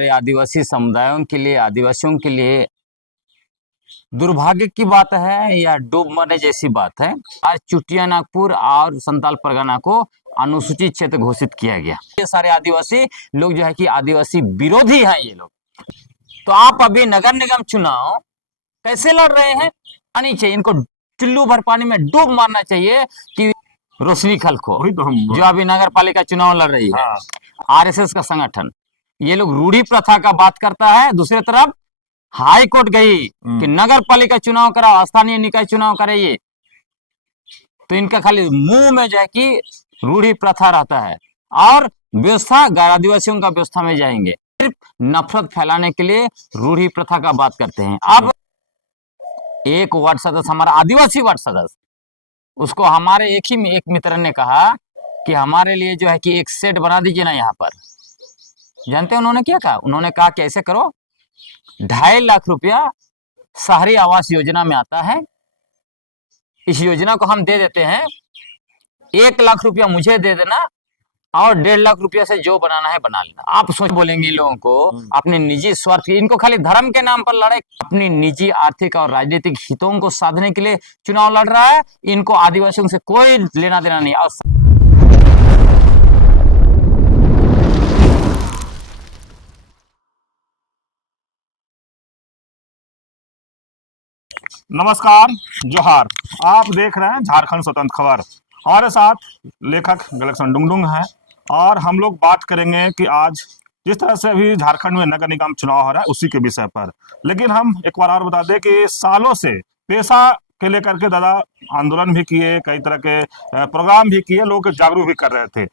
आदिवासी समुदायों के लिए, आदिवासियों के लिए दुर्भाग्य की बात है या डूब मरने जैसी बात है। आज चुटिया नागपुर और संताल परगना को अनुसूचित क्षेत्र घोषित किया गया। ये सारे आदिवासी लोग जो है कि आदिवासी विरोधी हैं ये लोग। तो आप अभी नगर निगम चुनाव कैसे लड़ रहे हैं? आनी चाहिए इनको, चुल्लू भर पानी में डूब मारना चाहिए कि रोशनी खल को, जो अभी नगर पालिका चुनाव लड़ रही है। आरएसएस का संगठन ये लोग रूढ़ी प्रथा का बात करता है। दूसरी तरफ हाई कोर्ट गई कि नगर पालिका चुनाव कराओ, स्थानीय निकाय चुनाव कराइए। तो इनका खाली मुंह में जो है कि रूढ़ी प्रथा रहता है और व्यवस्था गैर आदिवासियों का व्यवस्था में जाएंगे, सिर्फ नफरत फैलाने के लिए रूढ़ी प्रथा का बात करते हैं। अब एक वार्ड सदस्य, हमारा आदिवासी वार्ड सदस्य, उसको हमारे एक मित्र ने कहा कि हमारे लिए जो है कि एक सेट बना दीजिए ना यहाँ पर। जानते हैं उन्होंने क्या कहा? उन्होंने कहा कि ऐसे करो, 2.5 लाख रुपया शहरी आवास योजना में आता है, इस योजना को हम दे देते हैं, 1 लाख रुपया मुझे दे देना और 1.5 लाख रुपया से जो बनाना है बना लेना। आप सोच बोलेंगे लोगों को अपने निजी स्वार्थ, इनको खाली धर्म के नाम पर लड़े, अपनी निजी आर्थिक और राजनीतिक हितों को साधने के लिए चुनाव लड़ रहा है। इनको आदिवासियों से कोई लेना देना नहीं। और नमस्कार, जोहार। आप देख रहे हैं झारखंड स्वतंत्र खबर। हमारे साथ लेखक गलक्सन डुंगडुंग हैं और हम लोग बात करेंगे कि आज जिस तरह से अभी झारखंड में नगर निगम चुनाव हो रहा है उसी के विषय पर। लेकिन हम एक बार और बता दें कि सालों से पेशा के लेकर के दादा आंदोलन भी किए, कई तरह के प्रोग्राम भी किए, लोग जागरूक भी कर रहे थे।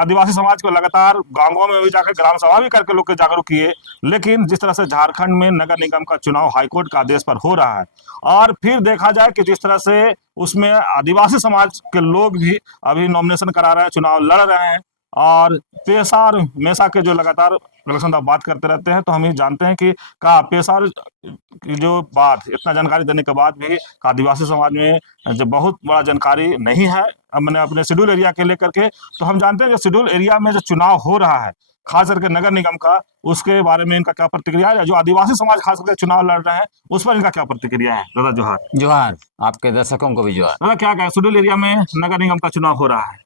आदिवासी समाज को लगातार गाँव में भी जाकर ग्राम सभा भी करके लोग के जागरूक किए। लेकिन जिस तरह से झारखंड में नगर निगम का चुनाव हाईकोर्ट का आदेश पर हो रहा है और फिर देखा जाए कि जिस तरह से उसमें आदिवासी समाज के लोग भी अभी नॉमिनेशन करा रहे हैं, चुनाव लड़ रहे हैं और पेशा और मेसा के जो लगातार इलेक्शन का बात करते रहते हैं, तो हम ये जानते हैं कि का पेशा की जो बात इतना जानकारी देने के बाद भी आदिवासी समाज में जो बहुत बड़ा जानकारी नहीं है। अब मैंने अपने शेड्यूल एरिया के लेकर के, तो हम जानते हैं कि शेड्यूल एरिया में जो चुनाव हो रहा है खास करके नगर निगम का, उसके बारे में इनका क्या प्रतिक्रिया है? जो आदिवासी समाज खास करके चुनाव लड़ रहे हैं उस पर इनका क्या प्रतिक्रिया है? दादा जोहार। जोहार, आपके दर्शकों को भी जोहार। दादा क्या कहें, शेड्यूल एरिया में नगर निगम का चुनाव हो रहा है,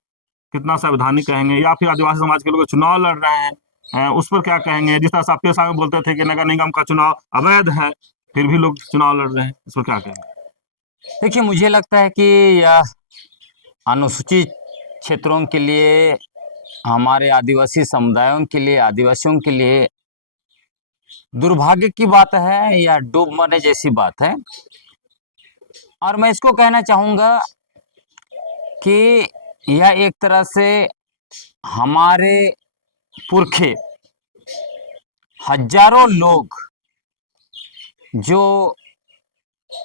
कितना संवैधानिक कहेंगे या फिर आदिवासी समाज के लोग चुनाव लड़ रहे हैं उस पर क्या कहेंगे? जिस तरह से आप पेशा में बोलते थे कि नगर निगम का चुनाव अवैध है, फिर भी लोग चुनाव लड़ रहे हैं, इस पर क्या कहेंगे? देखिए, मुझे लगता है कि यह अनुसूचित क्षेत्रों के लिए, हमारे आदिवासी समुदायों के लिए, आदिवासियों के लिए दुर्भाग्य की बात है या डूब मरने जैसी बात है। और मैं इसको कहना चाहूँगा कि यह एक तरह से हमारे पुरखे, हजारों लोग जो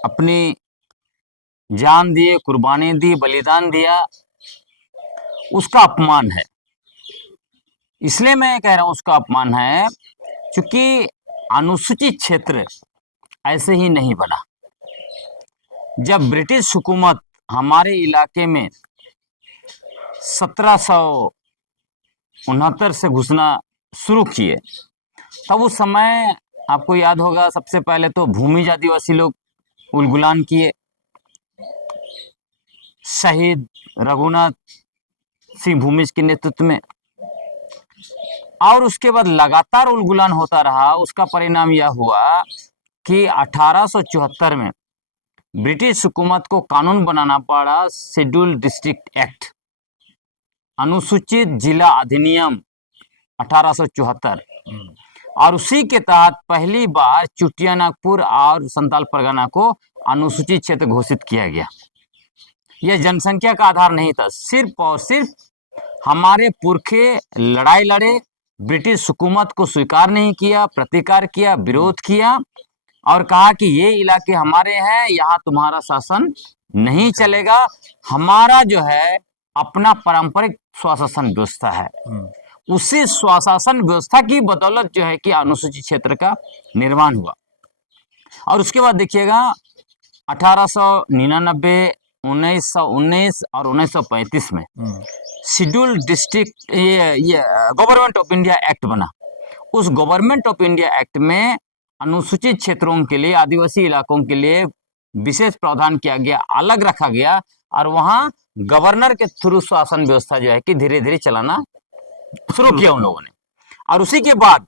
अपनी जान दिए, कुर्बानी दी, बलिदान दिया, उसका अपमान है। इसलिए मैं कह रहा हूं उसका अपमान है क्योंकि अनुसूचित क्षेत्र ऐसे ही नहीं बना। जब ब्रिटिश हुकूमत हमारे इलाके में 1769 से घुसना शुरू किए, तब उस समय आपको याद होगा सबसे पहले तो भूमिज आदिवासी लोग उलगुलान किए, शहीद रघुनाथ सिंह भूमिज के नेतृत्व में, और उसके बाद लगातार उलगुलान होता रहा। उसका परिणाम यह हुआ कि 1874 में ब्रिटिश हुकूमत को कानून बनाना पड़ा, शेड्यूल डिस्ट्रिक्ट एक्ट, अनुसूचित जिला अधिनियम 1874, और उसी के तहत पहली बार चुटिया नागपुर और संताल परगना को अनुसूचित क्षेत्र घोषित किया गया। यह जनसंख्या का आधार नहीं था, सिर्फ और सिर्फ हमारे पुरखे लड़ाई लड़े, ब्रिटिश हुकूमत को स्वीकार नहीं किया, प्रतिकार किया, विरोध किया और कहा कि ये इलाके हमारे हैं, यहाँ तुम्हारा शासन नहीं चलेगा, हमारा जो है अपना पारंपरिक स्वशासन व्यवस्था है। उसी स्वशासन व्यवस्था की बदौलत जो है कि अनुसूचित क्षेत्र का निर्माण हुआ। और उसके बाद देखिएगा 1899, 1919 और 1935 में शेड्यूल डिस्ट्रिक्ट ये गवर्नमेंट ऑफ इंडिया एक्ट बना। उस गवर्नमेंट ऑफ इंडिया एक्ट में अनुसूचित क्षेत्रों के लिए, आदिवासी इलाकों के लिए विशेष प्रावधान किया गया, अलग रखा गया, और वहां गवर्नर के थ्रू शासन व्यवस्था जो है कि धीरे धीरे चलाना शुरू किया उन लोगों ने। और उसी के बाद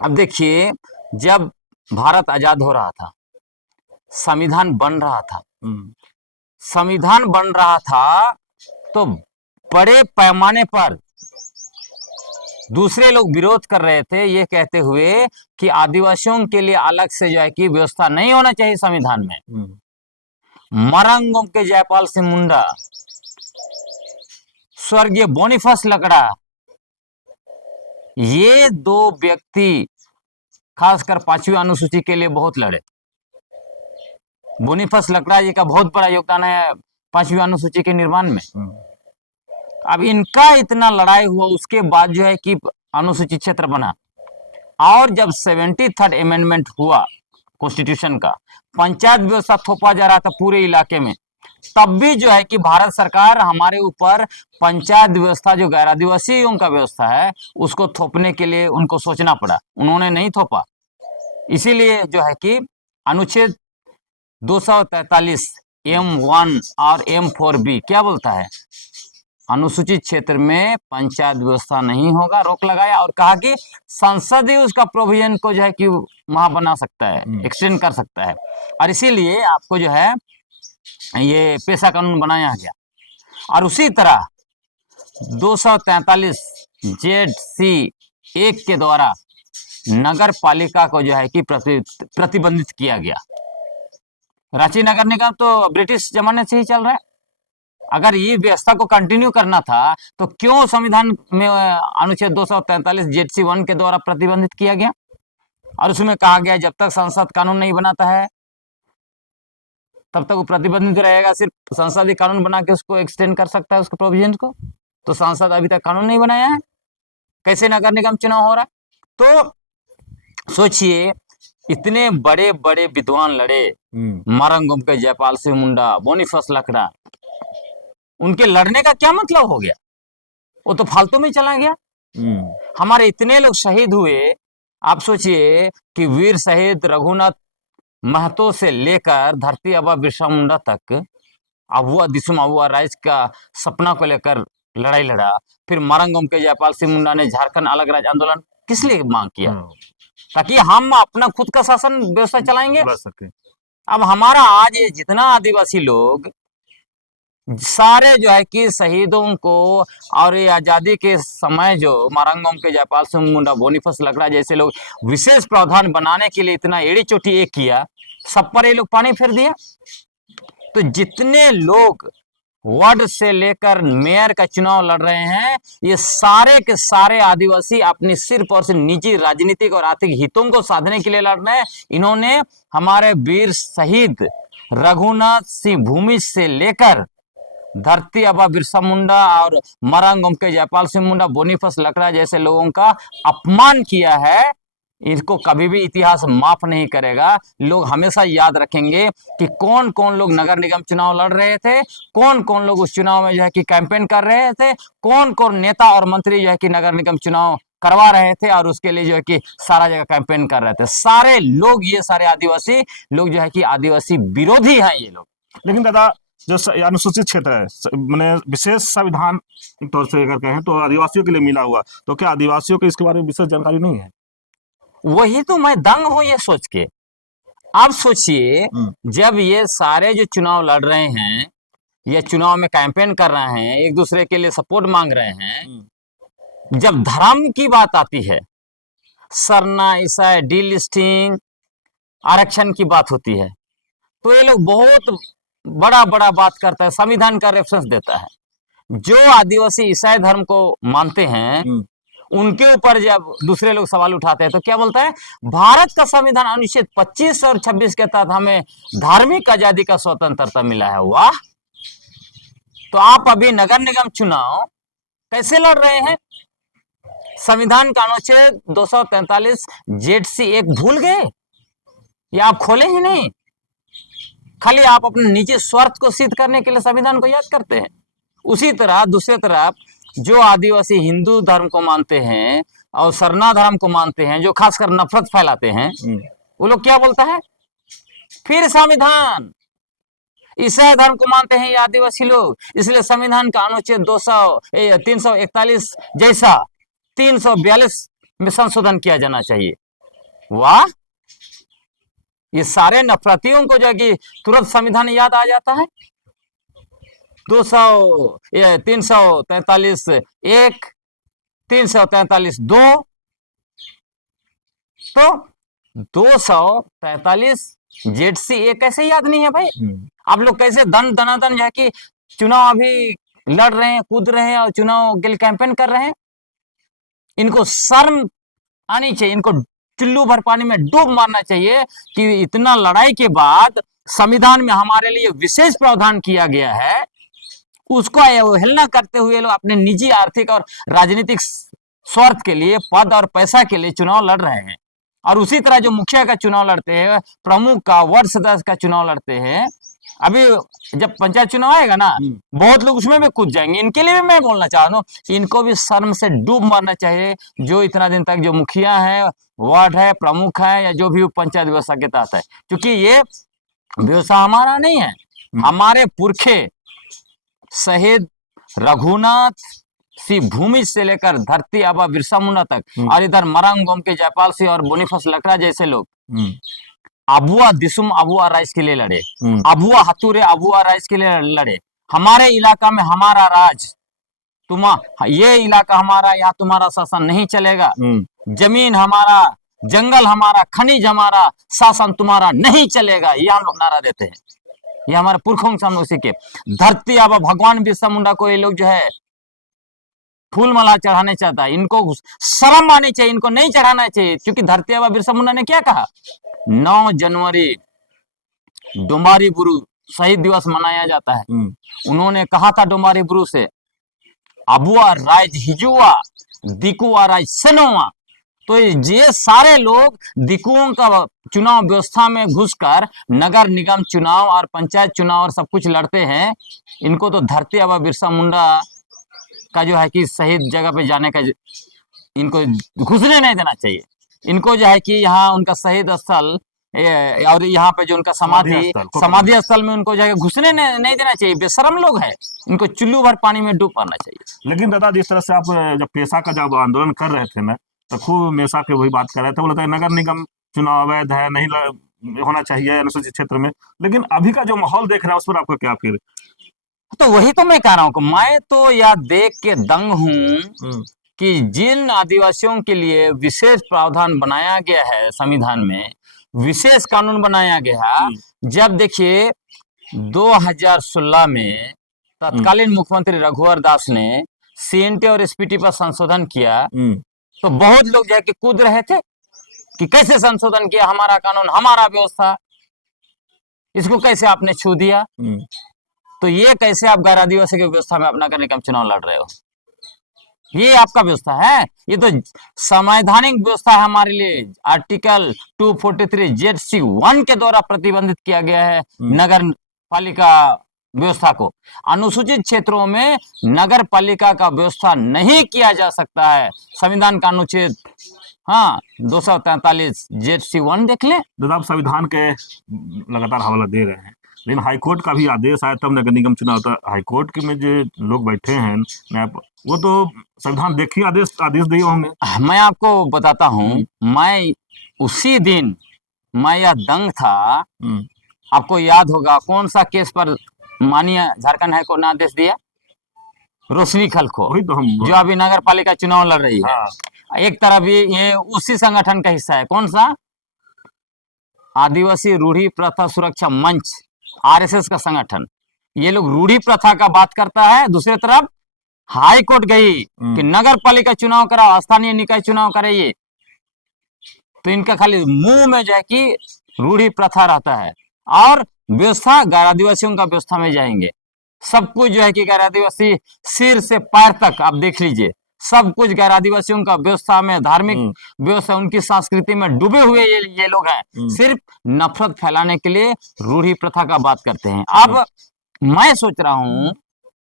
अब देखिए, जब भारत आजाद हो रहा था, संविधान बन रहा था, संविधान बन रहा था, तो बड़े पैमाने पर दूसरे लोग विरोध कर रहे थे, ये कहते हुए कि आदिवासियों के लिए अलग से जो है कि व्यवस्था नहीं होना चाहिए संविधान में। मरंगों के जयपाल सिंह मुंडा, स्वर्गीय बोनीफास लकड़ा, ये दो व्यक्ति खासकर 5वीं अनुसूची के लिए बहुत लड़े। बोनीफास लकड़ा जी का बहुत बड़ा योगदान है 5वीं अनुसूची के निर्माण में। अब इनका इतना लड़ाई हुआ, उसके बाद जो है कि अनुसूचित क्षेत्र बना। और जब 73rd अमेंडमेंट हुआ कॉन्स्टिट्यूशन का, पंचायत व्यवस्था थोपा जा रहा था पूरे इलाके में, तब भी जो है कि भारत सरकार हमारे ऊपर पंचायत व्यवस्था, जो गैर आदिवासियों का व्यवस्था है, उसको थोपने के लिए उनको सोचना पड़ा। उन्होंने नहीं थोपा। इसीलिए जो है कि अनुच्छेद 243 M1 और M4B क्या बोलता है, अनुसूचित क्षेत्र में पंचायत व्यवस्था नहीं होगा, रोक लगाया, और कहा कि संसद ही उसका प्रोविजन को जो है कि वहां बना सकता है, एक्सटेंड कर सकता है। और इसीलिए आपको जो है ये पेशा कानून बनाया गया। और उसी तरह 243 ZC1 के द्वारा नगर पालिका को जो है कि प्रतिबंधित किया गया। रांची नगर निगम तो ब्रिटिश जमाने से ही चल रहा है। अगर ये व्यवस्था को कंटिन्यू करना था तो क्यों संविधान में अनुच्छेद 243 ZC1 के द्वारा प्रतिबंधित किया गया? और उसमें कहा गया जब तक संसद कानून नहीं बनाता है तब तक वो प्रतिबंधित रहेगा। सिर्फ संसद ही कानून बना के उसको एक्सटेंड कर सकता है, उसके प्रोविजन को। तो संसद अभी तक कानून नहीं बनाया है, कैसे नगर निगम चुनाव हो रहा है? तो सोचिए, इतने बड़े बड़े विद्वान लड़े, मरंगम के जयपाल सिंह मुंडा, बोनीफास लकड़ा, उनके लड़ने का क्या मतलब हो गया? वो तो फालतू में चला गया। हमारे इतने लोग शहीद हुए। आप सोचिए कि वीर शहीद रघुनाथ महतो से लेकर धरती आबा बिरसा मुंडा तक, अबुआ दिसुम अबुआ राइज का सपना को लेकर लड़ाई लड़ा। फिर मरंगम के जयपाल सिंह मुंडा ने झारखंड अलग राज्य आंदोलन किस लिए मांग किया? ताकि हम अपना खुद का शासन व्यवस्था चलाएंगे। अब हमारा आज ये जितना आदिवासी लोग सारे जो है कि शहीदों को, और ये आजादी के समय जो मरंगम के जयपाल सिंह मुंडा, बोनीफास लकड़ा जैसे लोग विशेष प्रावधान बनाने के लिए इतना एड़ी चोटी एक किया, सब पर ये लोग पानी फेर दिया। तो जितने लोग वार्ड से लेकर मेयर का चुनाव लड़ रहे हैं, ये सारे के सारे आदिवासी अपनी सिर्फ और सिर्फ निजी राजनीतिक और आर्थिक हितों को साधने के लिए लड़ रहे हैं। इन्होंने हमारे वीर शहीद रघुनाथ सिंह भूमि से लेकर धरती आबा बिरसा मुंडा और मरंगम के जयपाल सिंह मुंडा, बोनीफास लकड़ा जैसे लोगों का अपमान किया है। इनको कभी भी इतिहास माफ नहीं करेगा। लोग हमेशा याद रखेंगे कि कौन कौन लोग नगर निगम चुनाव लड़ रहे थे, कौन कौन लोग उस चुनाव में जो है कि कैंपेन कर रहे थे, कौन कौन नेता और मंत्री जो है कि नगर निगम चुनाव करवा रहे थे और उसके लिए जो है कि सारा जगह कैंपेन कर रहे थे। सारे लोग, ये सारे आदिवासी लोग जो है कि आदिवासी विरोधी हैं ये लोग। लेकिन दादा, जो अनुसूचित क्षेत्र है, मैंने विशेष संविधान तौर से अगर कहें तो आदिवासियों के लिए मिला हुआ, तो क्या आदिवासियों को इसके बारे में विशेष जानकारी नहीं है? वही तो मैं दंग हूं ये सोच के। आप सोचिए, जब ये सारे जो चुनाव लड़ रहे हैं, ये चुनाव में कैंपेन कर रहे हैं, एक दूसरे के लिए सपोर्ट मांग रहे हैं, जब धर्म की बात आती है, सरना ईसाई डीलिस्टिंग आरक्षण की बात होती है, तो ये लोग बहुत बड़ा बड़ा बात करता है, संविधान का रेफरेंस देता है। जो आदिवासी ईसाई धर्म को मानते हैं उनके ऊपर जब दूसरे लोग सवाल उठाते हैं तो क्या बोलता है, भारत का संविधान अनुच्छेद 25 और 26 के तहत हमें धार्मिक आजादी का स्वतंत्रता मिला है। वाह! तो आप अभी नगर निगम चुनाव कैसे लड़ रहे हैं? संविधान का अनुच्छेद 243 ZC1 भूल गए या आप खोले ही नहीं? खाली आप अपने निजी स्वार्थ को सिद्ध करने के लिए संविधान को याद करते हैं। उसी तरह दूसरी तरफ जो आदिवासी हिंदू धर्म को मानते हैं, और सरना धर्म को मानते हैं, जो खासकर नफरत फैलाते हैं, वो लोग क्या बोलता है, फिर संविधान। ईसाई धर्म को मानते हैं ये आदिवासी लोग, इसलिए संविधान का अनुच्छेद 341 जैसा 342 में संशोधन किया जाना चाहिए। वाह, ये सारे नफरतियों को जो है कि तुरंत संविधान याद आ जाता है। 343 एक, 343 दो, तो 243 जेड-सी ए कैसे याद नहीं है भाई? आप लोग कैसे दनादन जो है कि चुनाव अभी लड़ रहे हैं, कूद रहे हैं और चुनाव के लिए कैंपेन कर रहे हैं। इनको शर्म आनी चाहिए, इनको चुल्लू भर पानी में डूब मारना चाहिए कि इतना लड़ाई के बाद संविधान में हमारे लिए विशेष प्रावधान किया गया है, उसको अवहेलना करते हुए लोग अपने निजी आर्थिक और राजनीतिक स्वार्थ के लिए, पद और पैसा के लिए चुनाव लड़ रहे हैं। और उसी तरह जो मुखिया का चुनाव लड़ते हैं, प्रमुख का, वार्ड सदस्य का चुनाव लड़ते हैं, अभी जब पंचायत चुनाव आएगा ना, बहुत लोग उसमें भी कूद जाएंगे। इनके लिए भी मैं बोलना चाहता हूँ, इनको भी शर्म से डूब मारना चाहिए, जो इतना दिन तक जो मुखिया है, वार्ड है, प्रमुख है, या जो भी पंचायत व्यवस्था के तहत है, क्योंकि ये व्यवस्था हमारा नहीं है, हमारे पुरखे शहीद रघुनाथ सिंह भूमि से लेकर धरती आबा बिरसा मुंडा तक, और इधर मरंग गोम के जयपाल सिंह और बोनीफास लकड़ा जैसे लोग अबुआ दिसुम अबुआ राइज के लिए लड़े, अबुआ हतुरे अबुआ राइज के लिए लड़े। हमारे इलाका में हमारा राज, ये इलाका हमारा, यहाँ तुम्हारा शासन नहीं चलेगा, जमीन हमारा, जंगल हमारा, खनिज हमारा, शासन तुम्हारा नहीं चलेगा, ये हम लोग नारा देते हैं। ये हमारे पुरखों के सामने उसी के धरती आबा भगवान बिरसा मुंडा को ये लोग जो है फूल माला चढ़ाने चाहता है। इनको शर्म आनी चाहिए, इनको नहीं चढ़ाना चाहिए, क्योंकि धरती आबा बिरसा मुंडा ने क्या कहा, 9 जनवरी डोमारी बुरु शहीद दिवस मनाया जाता है। उन्होंने कहा था डोमारी बुरु से, अबुआ राइज हिजुआ दिकुआ राइज सेनोआ। तो ये सारे लोग दिकुओं का चुनाव व्यवस्था में घुसकर नगर निगम चुनाव और पंचायत चुनाव और सब कुछ लड़ते हैं। इनको तो धरती आबा बिरसा मुंडा का जो है कि शहीद जगह पे जाने का इनको घुसने नहीं देना चाहिए। इनको जो है कि यहाँ उनका शहीद स्थल और यहाँ पे जो उनका समाधि स्थल में उनको जो है घुसने नहीं देना चाहिए। बेशरम लोग हैं, इनको चुल्लू भर पानी में डूब मारना चाहिए। लेकिन दादा, जिस तरह से आप जब पेशा का जब आंदोलन कर रहे थे ना, तो खूब हमेशा के वही बात कर रहे थे, बोलते नगर निगम चुनाव अवैध है, नहीं होना चाहिए अनुसूचित क्षेत्र में। लेकिन अभी का जो माहौल देख रहे हैं उस पर आपका क्या फिर? तो वही तो मैं कह रहा हूँ, मैं तो यह देख के दंग हूँ कि जिन आदिवासियों के लिए विशेष प्रावधान बनाया गया है, संविधान में विशेष कानून बनाया गया। जब देखिए 2016 में तत्कालीन मुख्यमंत्री रघुवर दास ने सीएनटी और एसपीटी पर संशोधन किया, तो बहुत लोग जो है कि कूद रहे थे कि कैसे संशोधन किया, हमारा कानून, हमारा व्यवस्था, इसको कैसे आपने छू दिया। तो ये कैसे आप गैर आदिवासी की व्यवस्था में अपना करने का चुनाव लड़ रहे हो? ये आपका व्यवस्था है? ये तो संवैधानिक व्यवस्था है हमारे लिए। आर्टिकल 243 जेड-सी-1 के द्वारा प्रतिबंधित किया गया है नगर पालिका व्यवस्था को। अनुसूचित क्षेत्रों में नगर पालिका का व्यवस्था नहीं किया जा सकता है। संविधान का अनुच्छेद 243 जेड-सी-1 देख ले। दादा, आप संविधान के लगातार हवाला दे रहे हैं, लेकिन हाईकोर्ट का भी आदेश आया तब नगर निगम चुनाव होता। हाईकोर्ट के में जो लोग बैठे हैं वो तो संविधान देखिए आदेश दिए होंगे। मैं आपको बताता हूँ, मैं उसी दिन मैं यह दंग था। आपको याद होगा कौन सा केस पर माननीय झारखंड हाईकोर्ट ने आदेश दिया? रोशनी खलखो, वही तो हम जो अभी नगर पालिका चुनाव लड़ रही है। एक तरफ ये उसी संगठन का हिस्सा है। कौन सा? आदिवासी रूढ़ी प्रथा सुरक्षा मंच, आरएसएस का संगठन। ये लोग रूढ़ी प्रथा का बात करता है। दूसरी तरफ हाई कोर्ट गई कि नगर पालिका चुनाव कराओ, स्थानीय निकाय चुनाव कराइए। तो इनका खाली मुंह में जो है कि रूढ़ी प्रथा रहता है, और व्यवस्था गैर आदिवासियों का व्यवस्था में जाएंगे। सब कुछ जो है कि गैर आदिवासी सिर से पैर तक आप देख लीजिए, सब कुछ गैर आदिवासियों का व्यवस्था में, धार्मिक व्यवस्था, उनकी संस्कृति में डूबे हुए ये लोग हैं। सिर्फ नफरत फैलाने के लिए रूढ़ी प्रथा का बात करते हैं। अब मैं सोच रहा हूं,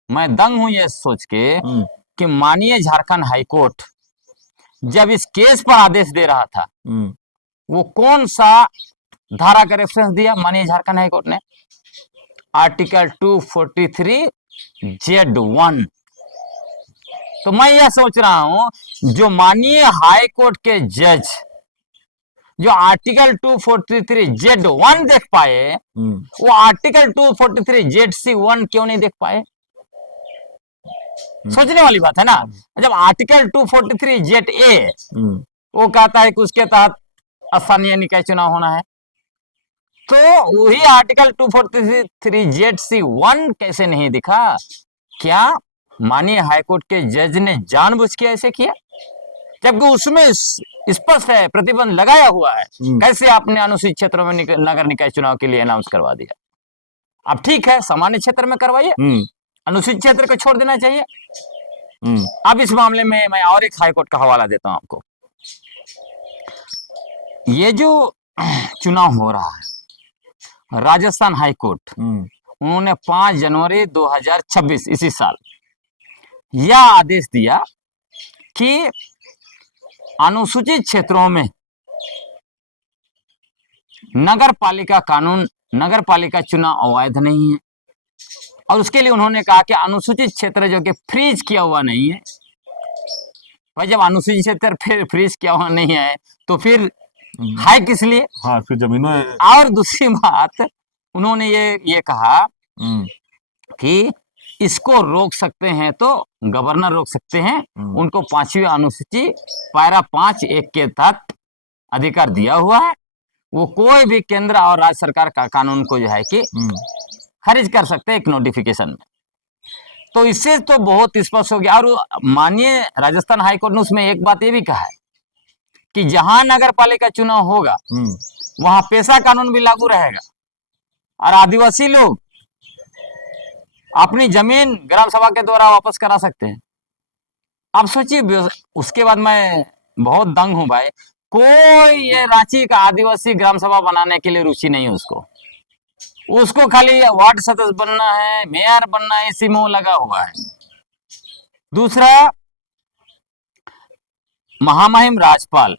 मैं दंग हूं ये सोच के कि माननीय झारखंड हाईकोर्ट जब इस केस पर आदेश दे रहा था, हम्म, वो कौन सा धारा का रेफरेंस दिया माननीय झारखंड हाईकोर्ट ने? Article 243 Z1। तो मैं यह सोच रहा हूं जो माननीय हाईकोर्ट के जज जो आर्टिकल 243 Z1 देख पाए, वो आर्टिकल 243 ZC1 क्यों नहीं देख पाए? सोचने वाली बात है ना। जब आर्टिकल 243 ZA वो कहता है कि उसके तहत स्थानीय निकाय चुनाव होना है, तो वही आर्टिकल 243 ZC1 कैसे नहीं दिखा? क्या माननीय हाईकोर्ट के जज ने जानबूझ के ऐसे किया? जबकि उसमें स्पष्ट है, प्रतिबंध लगाया हुआ है। कैसे आपने अनुसूचित क्षेत्रों में नगर निकाय चुनाव के लिए अनाउंस करवा दिया? अब ठीक है, सामान्य क्षेत्र में करवाइए, अनुसूचित क्षेत्र को छोड़ देना चाहिए। अब इस मामले में मैं और एक हाईकोर्ट का हवाला देता हूं आपको। ये जो चुनाव हो रहा है, राजस्थान हाईकोर्ट उन्होंने 5 जनवरी 2026 इसी साल यह आदेश दिया कि अनुसूचित क्षेत्रों में नगर पालिका कानून, नगर पालिका चुनाव अवैध नहीं है। और उसके लिए उन्होंने कहा कि अनुसूचित क्षेत्र जो कि फ्रीज किया हुआ नहीं है, भाई जब अनुसूचित क्षेत्र फिर फ्रीज किया हुआ नहीं है तो फिर है किस लिए? हाँ, फिर जमीनों। और दूसरी बात उन्होंने ये कहा कि इसको रोक सकते हैं तो गवर्नर रोक सकते हैं, उनको 5वीं अनुसूची पैरा 5(1) के तहत अधिकार दिया हुआ है। वो कोई भी केंद्र और राज्य सरकार का कानून को जो है कि खारिज कर सकते हैं एक नोटिफिकेशन में। तो इससे तो बहुत स्पष्ट हो गया। और माननीय राजस्थान हाईकोर्ट ने उसमें एक बात ये भी कहा है कि जहां नगर पालिका चुनाव होगा वहां पेशा कानून भी लागू रहेगा और आदिवासी लोग अपनी जमीन ग्राम सभा के द्वारा वापस करा सकते हैं। अब सोचिए, उसके बाद मैं बहुत दंग हूं भाई, कोई ये रांची का आदिवासी ग्राम सभा बनाने के लिए रुचि नहीं है उसको खाली वार्ड सदस्य बनना है, मेयर बनना है, इसी में लगा हुआ है। दूसरा, महामहिम राज्यपाल,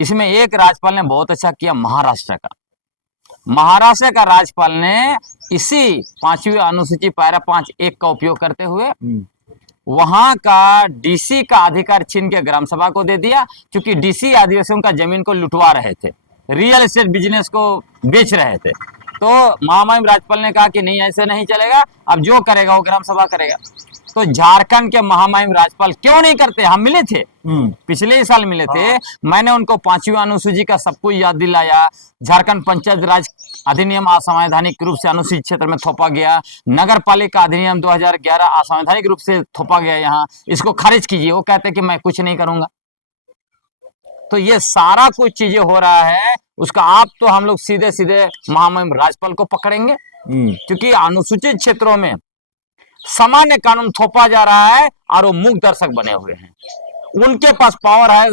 इसमें एक राज्यपाल ने बहुत अच्छा किया, महाराष्ट्र का राज्यपाल ने इसी 5वीं अनुसूची पैरा 5(1) का उपयोग करते हुए वहां का डीसी का अधिकार छीन के ग्राम सभा को दे दिया, क्योंकि डीसी आदिवासियों का जमीन को लुटवा रहे थे, रियल एस्टेट बिजनेस को बेच रहे थे। तो महामहिम राज्यपाल ने कहा कि नहीं, ऐसे नहीं चलेगा, अब जो करेगा वो ग्राम सभा करेगा। तो झारखंड के महामहिम राज्यपाल क्यों नहीं करते? हम मिले थे, पिछले ही साल मिले थे, मैंने उनको 5वीं अनुसूची का सब कुछ याद दिलाया। झारखंड पंचायत राज अधिनियम असंवैधानिक रूप से अनुसूचित क्षेत्र में थोपा गया, नगर पालिका अधिनियम 2011 असंवैधानिक रूप से थोपा गया, यहाँ इसको खारिज कीजिए। वो कहते कि मैं कुछ नहीं करूंगा। तो ये सारा कुछ चीजें हो रहा है, उसका आप तो हम लोग सीधे सीधे महामहिम राज्यपाल को पकड़ेंगे, क्योंकि अनुसूचित क्षेत्रों में सामान्य कानून थोपा जा रहा है और वो मूक दर्शक बने हुए हैं। उनके पास पावर है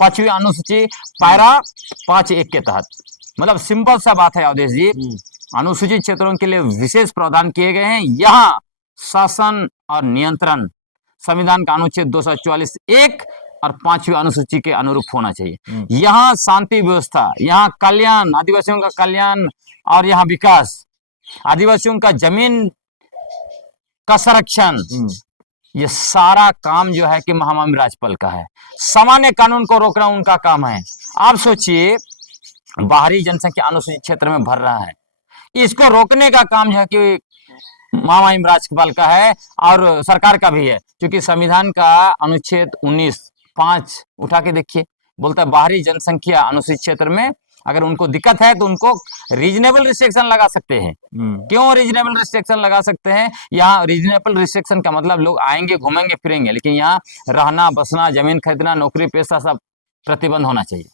5वीं अनुसूची पैरा 5(1) के तहत। मतलब सिंपल सा बात है अवधेश जी, अनुसूचित क्षेत्रों के लिए विशेष प्रावधान किए गए हैं। यहाँ शासन और नियंत्रण संविधान का अनुच्छेद 244(1) और 5वीं अनुसूची के अनुरूप होना चाहिए। यहाँ शांति व्यवस्था, यहाँ कल्याण, आदिवासियों का कल्याण और यहाँ विकास, आदिवासियों का जमीन का संरक्षण, ये सारा काम जो है कि महामहिम राज्यपाल का है। सामान्य कानून को रोकना उनका काम है। आप सोचिए, बाहरी जनसंख्या अनुसूचित क्षेत्र में भर रहा है, इसको रोकने का काम जो है कि महामहिम राज्यपाल का है और सरकार का भी है, क्योंकि संविधान का अनुच्छेद 19(5) उठा के देखिए, बोलता है बाहरी जनसंख्या अनुसूचित क्षेत्र में अगर उनको दिक्कत है तो उनको रीजनेबल रिस्ट्रिक्शन लगा सकते हैं। क्यों रीजनेबल रिस्ट्रिक्शन लगा सकते हैं? यहाँ रीजनेबल रिस्ट्रिक्शन का मतलब लोग आएंगे, घूमेंगे, फिरेंगे, लेकिन यहाँ रहना, बसना, जमीन खरीदना, नौकरी पेशा सब प्रतिबंध होना चाहिए।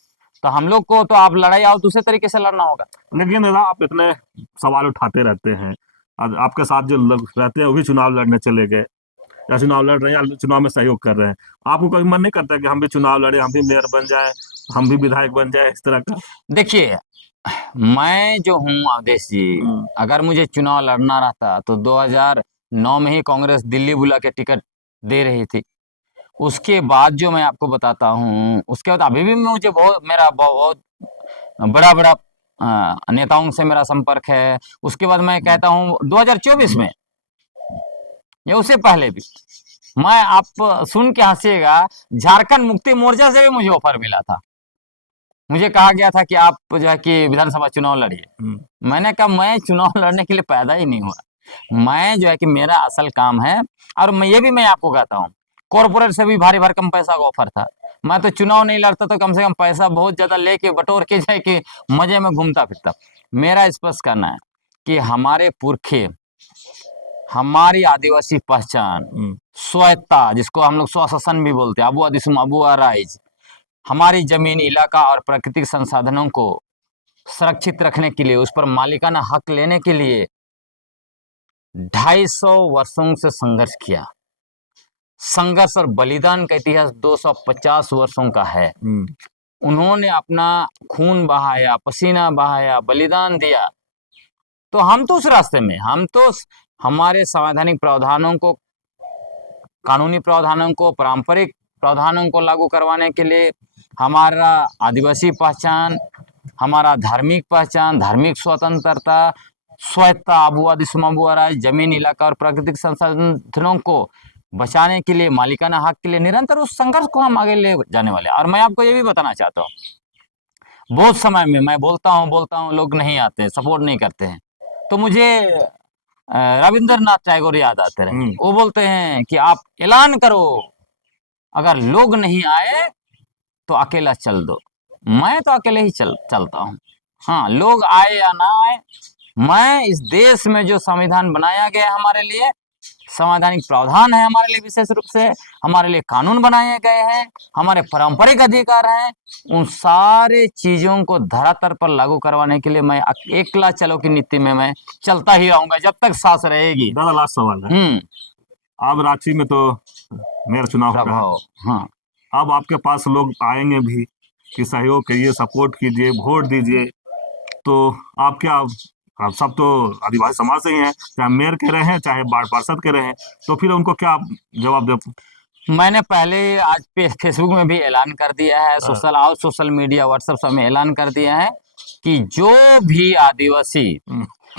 तो हम लोग को तो आप लड़ाई आओ दूसरे तरीके से लड़ना होगा। लेकिन दादा, आप इतने सवाल उठाते रहते हैं, आपके साथ जो लोग रहते हैं वो भी चुनाव लड़ने चले गए, या चुनाव लड़ रहे हैं या चुनाव में सहयोग कर रहे हैं, आपको कभी मन नहीं करता कि हम भी चुनाव लड़े, हम भी मेयर बन जाए, हम भी विधायक बन जाए, इस तरह का? देखिए, मैं जो हूँ अवधेश जी, अगर मुझे चुनाव लड़ना रहता तो 2009 में ही कांग्रेस दिल्ली बुला के टिकट दे रही थी। उसके बाद जो मैं आपको बताता हूँ, उसके बाद अभी भी मुझे मेरा बहुत बड़ा बड़ा नेताओं से मेरा संपर्क है। उसके बाद मैं कहता हूँ 2024 में या उससे पहले भी मैं, आप सुन के हंसिएगा, झारखंड मुक्ति मोर्चा से भी मुझे ऑफर मिला था। मुझे कहा गया था कि आप जो है कि विधानसभा चुनाव लड़िए। मैंने कहा मैं चुनाव लड़ने के लिए पैदा ही नहीं हुआ। मैं जो है कि मेरा असल काम है, और मैं आपको कहता हूँ, कॉर्पोरेट से भी भारी भरकम पैसा का ऑफर था। मैं तो चुनाव नहीं लड़ता तो कम से कम पैसा बहुत ज्यादा लेके बटोर के जाए कि मजे में घूमता फिरता। मेरा स्पष्ट करना है कि हमारे पुरखे, हमारी आदिवासी पहचान, स्वायत्ता, जिसको हम लोग स्वशासन भी बोलते हैं, अबू आदिसुम अबू राइज, हमारी जमीन, इलाका और प्राकृतिक संसाधनों को सुरक्षित रखने के लिए, उस पर मालिकाना हक लेने के लिए 250 वर्षों से संघर्ष किया। संघर्ष और बलिदान का इतिहास 250 वर्षों का है। उन्होंने अपना खून बहाया, पसीना बहाया, बलिदान दिया। तो हम तो उस रास्ते में, हम तो हमारे संवैधानिक प्रावधानों को, कानूनी प्रावधानों को, पारंपरिक प्रावधानों को लागू करवाने के लिए, हमारा आदिवासी पहचान, हमारा धार्मिक पहचान, धार्मिक स्वतंत्रता, स्वायत्ता, आबूवादी सुमाबुआराज, जमीन, इलाका और प्राकृतिक संसाधनों को बचाने के लिए, मालिकाना हक के लिए निरंतर उस संघर्ष को हम आगे ले जाने वाले। और मैं आपको ये भी बताना चाहता हूँ, बहुत समय में मैं बोलता हूँ, लोग नहीं आते, सपोर्ट नहीं करते हैं, तो मुझे रविंद्रनाथ टैगोर याद आते रहे। वो बोलते हैं कि आप ऐलान करो, अगर लोग नहीं आए तो अकेला चल दो। मैं तो अकेले ही चलता हूँ। हाँ, लोग आए या ना आए, मैं इस देश में जो संविधान बनाया गया है हमारे लिए, संवैधानिक प्रावधान है हमारे लिए, विशेष रूप से हमारे लिए कानून बनाए गए हैं, हमारे पारंपरिक अधिकार हैं, उन सारे चीजों को धरातल पर लागू करवाने के लिए मैं एकला चलो की नीति में मैं चलता ही रहूंगा जब तक सांस रहेगी। दादा, लास्ट सवाल है। अब रांची में तो मेयर चुनाव हो रहा है। हाँ, अब आपके पास लोग आएंगे भी कि सहयोग करिए, सपोर्ट कीजिए, वोट दीजिए, तो आप क्या, आप सब तो आदिवासी समाज से ही हैं, चाहे मेयर कह रहे हैं चाहे वार्ड पार्षद कह रहे हैं, तो फिर उनको क्या जवाब दे? मैंने पहले आज पे फेसबुक में भी ऐलान कर दिया है, सोशल मीडिया, व्हाट्सएप सब में ऐलान कर दिया है कि जो भी आदिवासी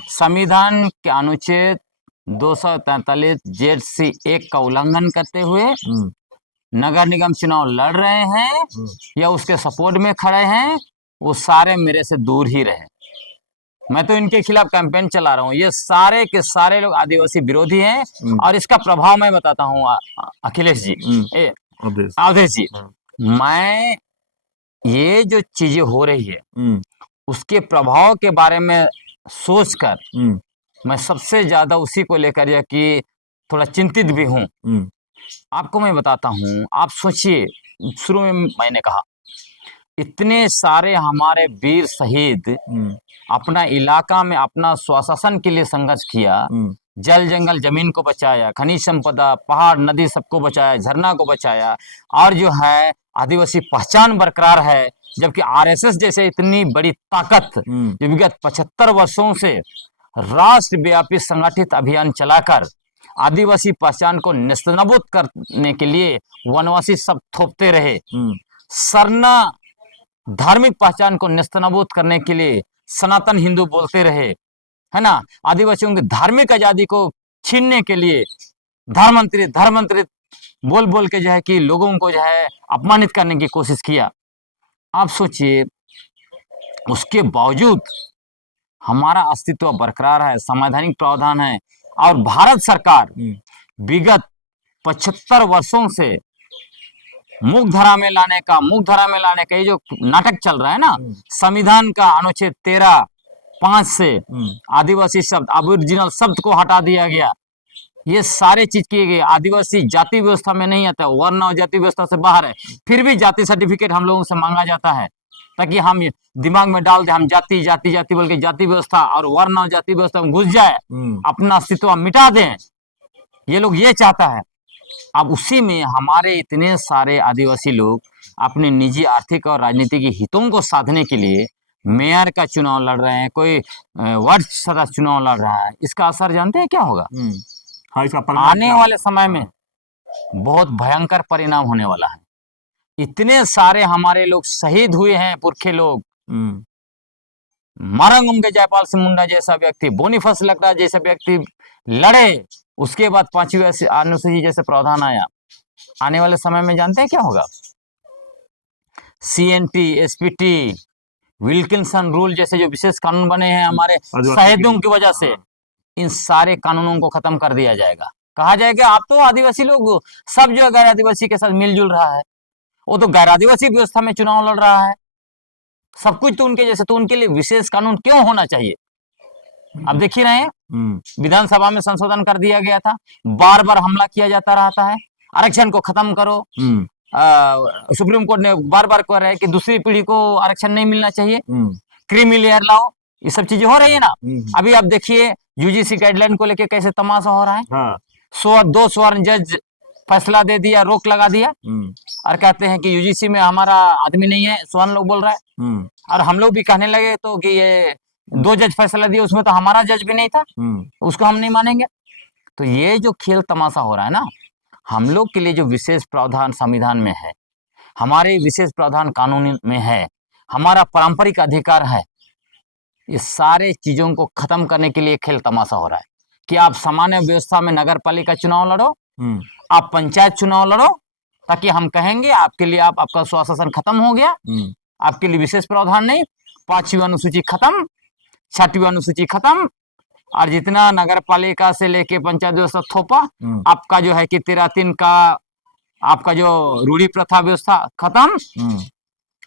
संविधान के अनुच्छेद 243 जेड सी 1 का उल्लंघन करते हुए नगर निगम चुनाव लड़ रहे हैं या उसके सपोर्ट में खड़े हैं, वो सारे मेरे से दूर ही रहे। मैं तो इनके खिलाफ कैंपेन चला रहा हूँ। ये सारे के सारे लोग आदिवासी विरोधी हैं, और इसका प्रभाव मैं बताता हूँ अखिलेश जी, अवधेश जी, मैं ये जो चीजें हो रही है उसके प्रभाव के बारे में सोचकर मैं सबसे ज्यादा उसी को लेकर यह कि थोड़ा चिंतित भी हूँ। आपको मैं बताता हूँ, आप सोचिए, शुरू में मैंने कहा इतने सारे हमारे वीर शहीद अपना इलाका में अपना स्वशासन के लिए संघर्ष किया, जल जंगल जमीन को बचाया, खनिज संपदा, पहाड़ नदी सबको बचाया, झरना को बचाया, और जो है आदिवासी पहचान बरकरार है। जबकि आरएसएस जैसे इतनी बड़ी ताकत जो विगत 75 वर्षों से राष्ट्रव्यापी संगठित अभियान चलाकर आदिवासी पहचान को नेस्तनाबूद करने के लिए वनवासी सब थोपते रहे, सरना धार्मिक पहचान को नेस्तनाबूद करने के लिए सनातन हिंदू बोलते रहे, है ना, आदिवासियों की धार्मिक आजादी को छीनने के लिए धर्मांतरित बोल बोल के जो है कि लोगों को जो है अपमानित करने की कोशिश किया। आप सोचिए, उसके बावजूद हमारा अस्तित्व बरकरार है, संवैधानिक प्रावधान है, और भारत सरकार विगत 75 वर्षों से मुख्यधारा में लाने का ये जो नाटक चल रहा है ना, संविधान का अनुच्छेद 13(5) से आदिवासी शब्द, अबोरिजिनल शब्द को हटा दिया गया। ये सारे चीज किए गए। आदिवासी जाति व्यवस्था में नहीं आता, वर्ण और जाति व्यवस्था से बाहर है, फिर भी जाति सर्टिफिकेट हम लोगों से मांगा जाता है ताकि हम दिमाग में डाल दे हम जाति जाति जाति बोल के जाति व्यवस्था और वर्ण और जाति व्यवस्था में घुस जाए, अपना अस्तित्व मिटा दें। ये लोग ये चाहता है। अब उसी में हमारे इतने सारे आदिवासी लोग अपने निजी आर्थिक और राजनीतिक हितों को साधने के लिए मेयर का चुनाव लड़ रहे हैं, कोई वार्ड सदस्य चुनाव लड़ रहा है। इसका असर जानते हैं क्या होगा? हाँ, इसका आने वाले समय में बहुत भयंकर परिणाम होने वाला है। इतने सारे हमारे लोग शहीद हुए हैं, पुरखे लोग, मारंगम के जयपाल सिंह मुंडा जैसा व्यक्ति, बोनीफास लकड़ा जैसा व्यक्ति लड़े, उसके बाद 5वीं अनुसूची जैसे प्रावधान आया। आने वाले समय में जानते हैं क्या होगा? CNT, SPT, विल्किंसन रूल जैसे जो विशेष कानून बने हैं हमारे शहीदों की वजह से, इन सारे कानूनों को खत्म कर दिया जाएगा। कहा जाएगा आप तो आदिवासी लोग सब जो गैर आदिवासी के साथ मिलजुल रहा है, वो तो गैर आदिवासी व्यवस्था में चुनाव लड़ रहा है, सब कुछ तो उनके जैसे, तो उनके लिए विशेष कानून क्यों होना चाहिए? अब देख ही रहे हैं, विधानसभा में संशोधन कर दिया गया था, बार बार हमला किया जाता रहता है, आरक्षण को खत्म करो। सुप्रीम कोर्ट ने बार बार कह रहा है कि दूसरी पीढ़ी को आरक्षण नहीं मिलना चाहिए, क्रीमी लेयर लाओ, ये सब चीजें हो रही है ना। अभी आप देखिए UGC गाइडलाइन को लेके कैसे तमाशा हो रहा है। हाँ। 2 स्वर्ण जज फैसला दे दिया, रोक लगा दिया, और कहते हैं कि UGC में हमारा आदमी नहीं है, स्वर्ण लोग बोल रहा है। और हम लोग भी कहने लगे तो कि ये 2 जज फैसला दिए, उसमें तो हमारा जज भी नहीं था, उसको हम नहीं मानेंगे। तो ये जो खेल तमाशा हो रहा है ना, हम लोग के लिए जो विशेष प्रावधान संविधान में है, हमारे विशेष प्रावधान कानून में है, हमारा पारंपरिक अधिकार है, ये सारे चीजों को खत्म करने के लिए खेल तमाशा हो रहा है कि आप सामान्य व्यवस्था में नगर पालिका चुनाव लड़ो, आप पंचायत चुनाव लड़ो, ताकि हम कहेंगे आपके लिए आपका स्वशासन खत्म हो गया, आपके लिए विशेष प्रावधान नहीं, 5वीं अनुसूची खत्म, 6वीं अनुसूची खत्म, और जितना नगर पालिका से लेके पंचायत व्यवस्था थोपा, आपका जो है कि 13-3 का आपका जो रूढ़ी प्रथा व्यवस्था खत्म।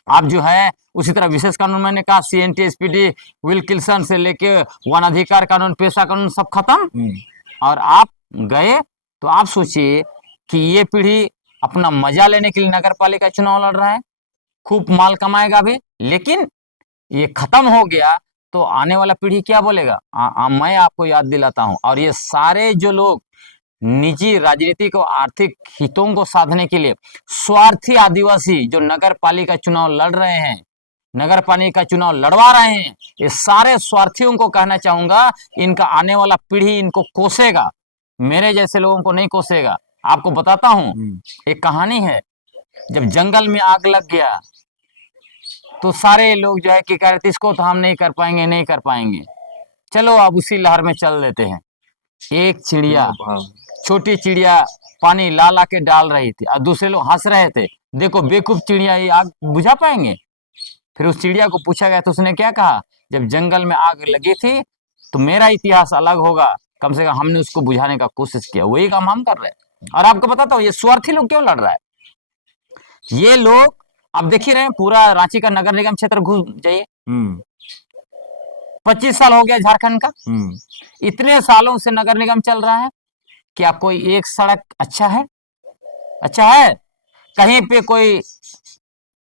आप जो है उसी तरह विशेष कानून मैंने कहा CNT, SPT, विल्किंसन से लेके वन अधिकार कानून, पेशा कानून सब खत्म, और आप गए। तो आप सोचिए कि ये पीढ़ी अपना मजा लेने के लिए नगर पालिका चुनाव लड़ रहा है, खूब माल कमाएगा भी, लेकिन ये खत्म हो गया तो आने वाला पीढ़ी क्या बोलेगा? मैं आपको याद दिलाता हूं, और ये सारे जो लोग निजी राजनीतिक और आर्थिक हितों को साधने के लिए स्वार्थी आदिवासी जो नगर पालिका चुनाव लड़ रहे हैं, नगर पालिका चुनाव लड़वा रहे हैं, ये सारे स्वार्थियों को कहना चाहूंगा, इनका आने वाला पीढ़ी इनको कोसेगा, मेरे जैसे लोगों को नहीं कोसेगा। आपको बताता हूं, एक कहानी है, जब जंगल में आग लग गया तो सारे लोग जो है कि कह रहे थे इसको तो हम नहीं कर पाएंगे, नहीं कर पाएंगे, चलो अब उसी लहर में चल देते हैं। एक चिड़िया, छोटी चिड़िया पानी ला ला के डाल रही थी, और दूसरे लोग हंस रहे थे, देखो बेवकूफ चिड़िया, ये आग बुझा पाएंगे? फिर उस चिड़िया को पूछा गया तो उसने क्या कहा, जब जंगल में आग लगी थी तो मेरा इतिहास अलग होगा, कम से कम हमने उसको बुझाने का कोशिश किया, वही काम हम कर रहे हैं। और आपको बताता हूँ ये स्वार्थी लोग क्यों लड़ रहा है, ये लोग आप देख ही रहे हैं, पूरा रांची का नगर निगम क्षेत्र घूम जाइए, 25 साल हो गया झारखंड का, इतने सालों से नगर निगम चल रहा है, क्या कोई एक सड़क अच्छा है? अच्छा है? कहीं पे कोई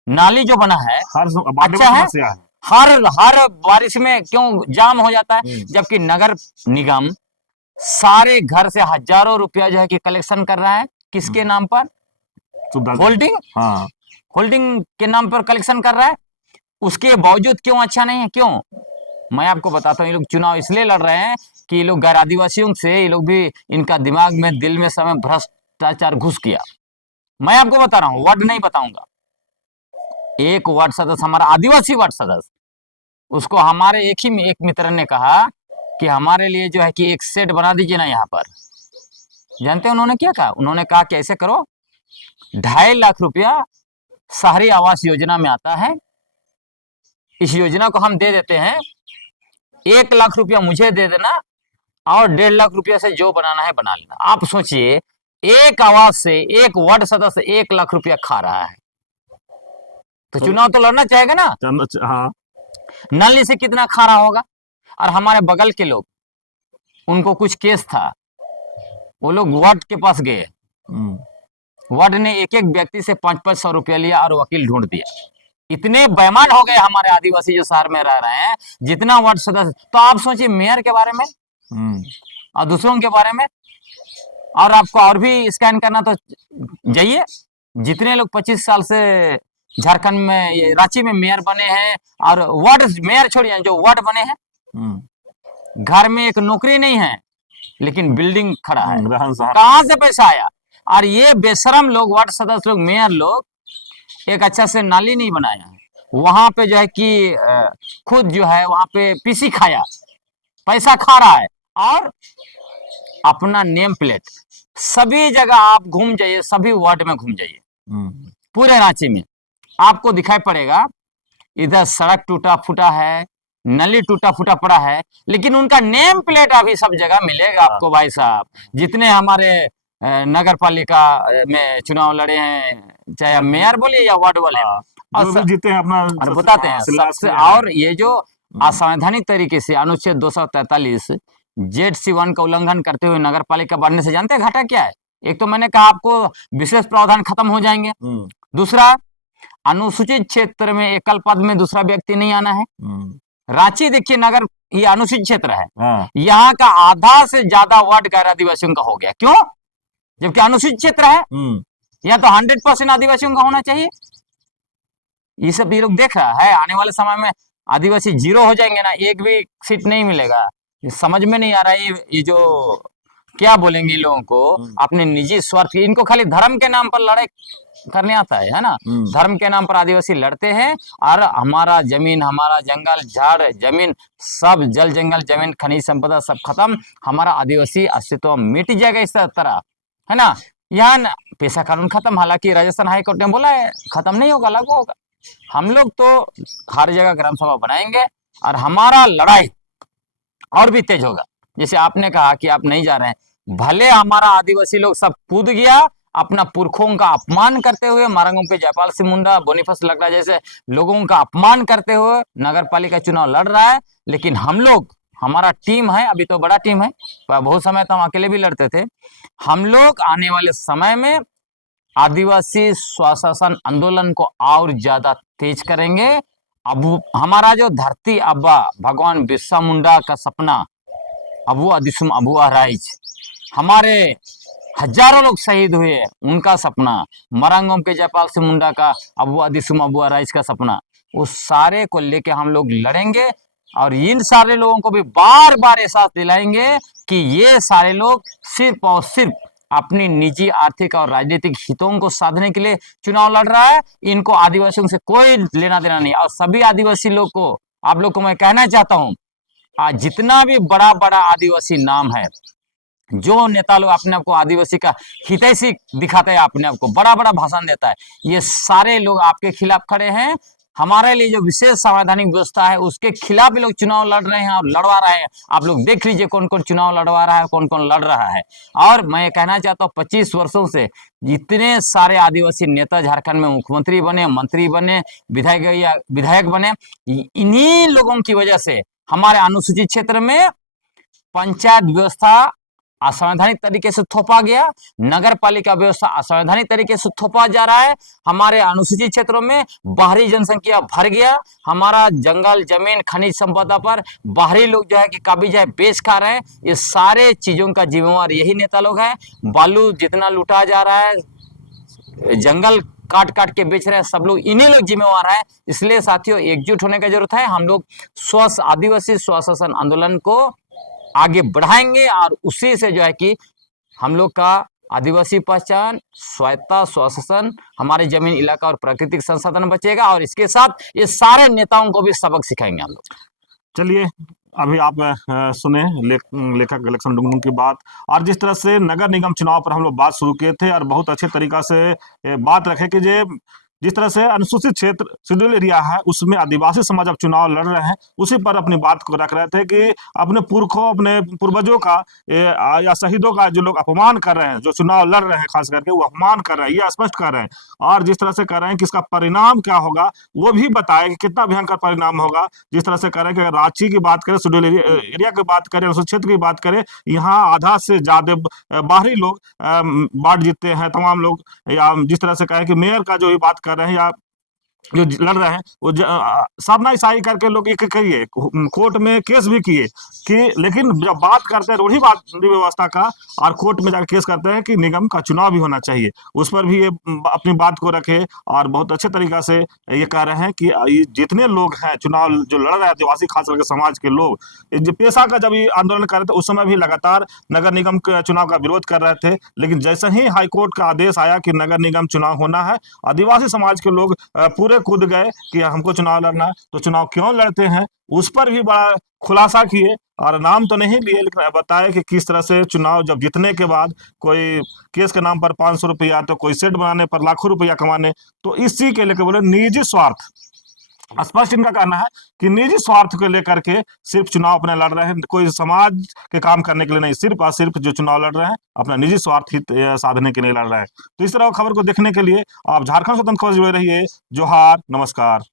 नाली जो बना है अच्छा है? हर बारिश में क्यों जाम हो जाता है? जबकि नगर निगम सारे घर से हजारों रुपया जो है कि कलेक्शन कर रहा है, किसके नाम पर? होल्डिंग, हाँ, होल्डिंग के नाम पर कलेक्शन कर रहा है, उसके बावजूद क्यों अच्छा नहीं है? क्यों? मैं आपको बताता हूँ, ये लोग चुनाव इसलिए लड़ रहे हैं कि ये लोग गैर आदिवासियों से, ये लोग भी, इनका दिमाग में, दिल में समय भ्रष्टाचार घुस गया। मैं आपको बता रहा हूँ, वर्ड नहीं बताऊंगा, एक वार्ड सदस्य, हमारा आदिवासी वार्ड सदस्य, उसको हमारे एक मित्र ने कहा कि हमारे लिए जो है कि एक सेट बना दीजिए ना यहाँ पर। जानते हैं उन्होंने क्या कहा? उन्होंने कहा कि ऐसे करो, 2.5 लाख रुपया शहरी आवास योजना में आता है, इस योजना को हम दे देते हैं, 1 लाख रुपया मुझे दे देना, और 1.5 लाख रुपया से जो बनाना है बना लेना। आप सोचिए, एक आवास से एक वार्ड सदस्य 1 लाख रुपया खा रहा है, तो चुनाव तो लड़ना चाहेगा ना। हाँ, नली से कितना खा रहा होगा। और हमारे बगल के लोग, उनको कुछ केस था, वो लोग वार्ड के पास गए, वार्ड ने एक व्यक्ति से 500 रुपया लिया और वकील ढूंढ दिया। इतने बेईमान हो गए हमारे आदिवासी जो शहर में रह रहे हैं, जितना वार्ड सदस्य। तो आप सोचिए मेयर के बारे में और दूसरों के बारे में, और आपको और भी स्कैन करना तो जाइए, जितने लोग 25 साल से झारखंड में, रांची में मेयर बने हैं, और वार्ड मेयर छोड़िए, जो वार्ड बने हैं, घर में एक नौकरी नहीं है, लेकिन बिल्डिंग खड़ा है, कहां से पैसा आया? और ये बेशरम लोग, वार्ड सदस्य लोग, मेयर लोग एक अच्छा से नाली नहीं बनाया है, वहां पे जो है कि खुद जो है वहां पे पीसी खाया, पैसा खा रहा है, और अपना नेम प्लेट सभी जगह आप घूम जाइए, सभी वार्ड में घूम जाइए, पूरे रांची में आपको दिखाई पड़ेगा, इधर सड़क टूटा फूटा है, नली टूटा फूटा पड़ा है, लेकिन उनका नेम प्लेट अभी सब जगह मिलेगा आपको भाई साहब। जितने हमारे नगर पालिका में चुनाव लड़े हैं, चाहे आप मेयर बोलिए या वार्ड वाले, जो भी जीते हैं अपना और बताते हैं सबसे। और ये जो असंवैधानिक तरीके से अनुच्छेद 243 ZC1 का उल्लंघन करते हुए नगर पालिका बढ़ने से जानते हैं घाटा क्या है? एक तो मैंने कहा आपको विशेष प्रावधान खत्म हो जाएंगे, दूसरा अनुसूचित क्षेत्र में एकल पद में दूसरा व्यक्ति नहीं आना है। रांची देखिए नगर, ये अनुसूचित क्षेत्र है, यहाँ का आधा से ज्यादा वार्ड गैर आदिवासियों का हो गया। क्यों? जबकि अनुसूचित क्षेत्र है, या तो 100% आदिवासियों का होना चाहिए। ये सब ये लोग देख रहा है, आने वाले समय में आदिवासी जीरो हो जाएंगे ना, एक भी सीट नहीं मिलेगा। ये समझ में नहीं आ रहा है, ये जो क्या बोलेंगे लोगों को, अपने निजी स्वार्थ, इनको खाली धर्म के नाम पर लड़ाई करने आता है ना। धर्म के नाम पर आदिवासी लड़ते हैं, और हमारा जमीन, हमारा जंगल झाड़ जमीन सब, जल जंगल जमीन खनिज संपदा सब खत्म, हमारा आदिवासी अस्तित्व मिट जाएगा इस तरह, है ना। यहाँ पेशा कानून खत्म, हालांकि राजस्थान हाईकोर्ट ने बोला है खत्म नहीं होगा, लागू होगा। हम लोग तो हर जगह ग्राम सभा बनाएंगे, और हमारा लड़ाई और भी तेज होगा। जैसे आपने कहा कि आप नहीं जा रहे हैं, भले हमारा आदिवासी लोग सब कूद गया, अपना पुरखों का अपमान करते हुए, मारंगों पे जयपाल सिंह मुंडा, बोनीफास लकड़ा जैसे लोगों का अपमान करते हुए नगर पालिका चुनाव लड़ रहा है, लेकिन हम लोग, हमारा टीम है, अभी तो बड़ा टीम है, बहुत समय तो हम अकेले भी लड़ते थे। हम लोग आने वाले समय में आदिवासी स्वशासन आंदोलन को और ज्यादा तेज करेंगे। अब हमारा जो धरती अब्बा भगवान बिरसा मुंडा का सपना, अबुआ दिसुम अबुआ राइज, हमारे हजारों लोग शहीद हुए, उनका सपना, मरंगोम के जयपाल सिंह मुंडा का अबुआ दिसुम अबुआ राइज का सपना, उस सारे को लेके हम लोग लड़ेंगे, और इन सारे लोगों को भी बार बार एहसास दिलाएंगे कि ये सारे लोग सिर्फ और सिर्फ अपनी निजी आर्थिक और राजनीतिक हितों को साधने के लिए चुनाव लड़ रहा है। इनको आदिवासियों से कोई लेना देना नहीं। और सभी आदिवासी लोग को, आप लोग को मैं कहना चाहता हूं, आज जितना भी बड़ा बड़ा आदिवासी नाम है, जो नेता लोग अपने आप को आदिवासी का हितैषी दिखाता है, अपने आप को बड़ा बड़ा भाषण देता है, ये सारे लोग आपके खिलाफ खड़े हैं। हमारे लिए जो विशेष संवैधानिक व्यवस्था है उसके खिलाफ भी लोग चुनाव लड़ रहे हैं और लड़वा रहे हैं। आप लोग देख लीजिए कौन कौन चुनाव लड़वा रहा है, कौन कौन लड़ रहा है। और मैं कहना चाहता हूँ 25 वर्षों से जितने सारे आदिवासी नेता झारखंड में मुख्यमंत्री बने, मंत्री बने, विधायक बने, इन्हीं लोगों की वजह से हमारे अनुसूचित क्षेत्र में पंचायत व्यवस्था असंवैधानिक तरीके से थोपा गया, नगर पालिका व्यवस्था असंवैधानिक तरीके से थोपा जा रहा है। हमारे अनुसूचित क्षेत्रों में बाहरी जनसंख्या भर गया, हमारा जंगल जमीन खनिज संपदा पर बाहरी लोग जो है कि काबिज है बेच खा रहे हैं। ये सारे चीजों का जिम्मेवार यही नेता लोग हैं। बालू जितना लुटा जा रहा है, जंगल काट काट के बेच रहे हैं, सब लोग इन्हीं लोग जिम्मेवार है। इसलिए साथियों एकजुट होने की जरूरत है। हम लोग आदिवासी स्वशासन आंदोलन को आगे बढ़ाएंगे, और उसी से जो है कि हम लोग का आदिवासी पहचान, स्वायत्ता, स्वशासन, हमारे जमीन इलाका और प्राकृतिक संसाधन बचेगा। और इसके साथ ये सारे नेताओं को भी सबक सिखाएंगे हम लोग। चलिए, अभी आप सुने लेखक गलेक्सन डुंगडुंग की बात, और जिस तरह से नगर निगम चुनाव पर हम लोग बात शुरू किए थे, और बहुत अच्छे तरीका से बात रखे कि जिस तरह से अनुसूचित क्षेत्र शेड्यूल एरिया है उसमें आदिवासी समाज अब चुनाव लड़ रहे हैं, उसी पर अपनी बात को रख रहे थे कि अपने पुरखों, अपने पूर्वजों का या शहीदों का जो लोग अपमान कर रहे हैं, जो चुनाव लड़ रहे हैं खास करके, वो अपमान कर रहे हैं, ये स्पष्ट कर रहे हैं। और जिस तरह से कर रहे हैं कि इसका परिणाम क्या होगा वो भी बताए कि कितना भयंकर परिणाम होगा। जिस तरह से कर रहे हैं कि अगर रांची की बात करें, शेड्यूल एरिया की बात करें, अनुसूचित क्षेत्र की बात करें, यहाँ आधा से ज्यादा बाहरी लोग वार्ड जीतते हैं, तमाम लोग। या जिस तरह से कहें कि मेयर का जो ये बात कर रहे हैं, या जो लड़ रहे हैं वो साधना ईसाई करके लोग एक करिए कोर्ट में केस भी किए कि, लेकिन जब बात करते हैं रूढ़िवाद व्यवस्था का और कोर्ट में जाकर केस करते हैं कि निगम का चुनाव भी होना चाहिए, उस पर भी ये अपनी बात को रखे और बहुत अच्छे तरीका से ये कह रहे हैं कि ये जितने लोग हैं चुनाव जो लड़ रहे हैं आदिवासी खास करके समाज के लोग, जो पेशा का जब ये आंदोलन कर रहे थे उस समय भी लगातार नगर निगम के चुनाव का विरोध कर रहे थे, लेकिन जैसे ही हाईकोर्ट का आदेश आया कि नगर निगम चुनाव होना है, आदिवासी समाज के लोग पूरे कूद गए कि हमको चुनाव लड़ना है। तो चुनाव क्यों लड़ते हैं उस पर भी बड़ा खुलासा किए और नाम तो नहीं लिए, लेकिन बताए कि किस तरह से चुनाव जब जीतने के बाद कोई केस के नाम पर 500 रुपया, तो कोई सेट बनाने पर लाखों रुपया कमाने, तो इसी के लेकर बोले निजी स्वार्थ। स्पष्ट इनका कहना है कि निजी स्वार्थ को लेकर के सिर्फ चुनाव अपने लड़ रहे हैं, कोई समाज के काम करने के लिए नहीं, सिर्फ और सिर्फ जो चुनाव लड़ रहे हैं अपना निजी स्वार्थ हित साधने के लिए लड़ रहे हैं। तो इस तरह खबर को देखने के लिए आप झारखंड स्वतंत्र खबर से जुड़े रहिए। जोहार, नमस्कार।